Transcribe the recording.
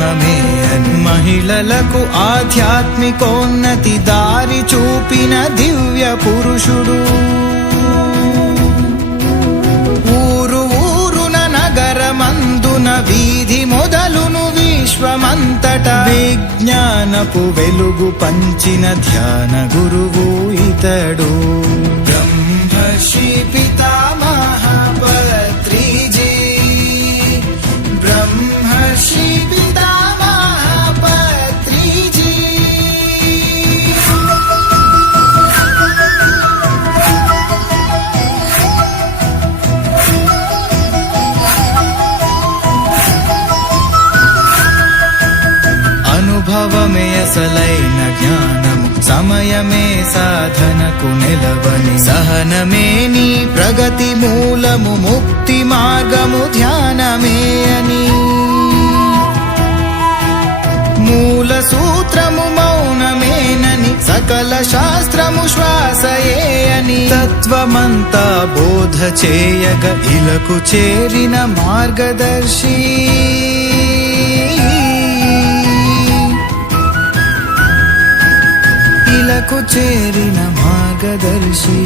బ్రహ్మమే అని మహిళలకు ఆధ్యాత్మికోన్నతి దారి చూపిన దివ్య పురుషుడు ఊరు ఊరున నగరమందున వీధి మొదలును విశ్వమంతట విజ్ఞానపు వెలుగు పంచిన ధ్యాన గురువు ఇతడు బ్రహ్మర్షి పితామహ పత్రిజీ బ్రహ్మర్షి పితామహ పత్రిజీ అనుభవమే అసలైన జ్ఞానము సమయమే సాధనకు నిలవని సహనమే నీ ప్రగతి మూలము ముక్తి మార్గము ధ్యానమే అని మూల సూత్రము మౌనమేనని సకల శాస్త్రము శ్వాసయే అని తత్వమంతా బోధ చేయగ ఇలకు చేరిన మార్గదర్శి ఇలకు చేరిన మార్గదర్శి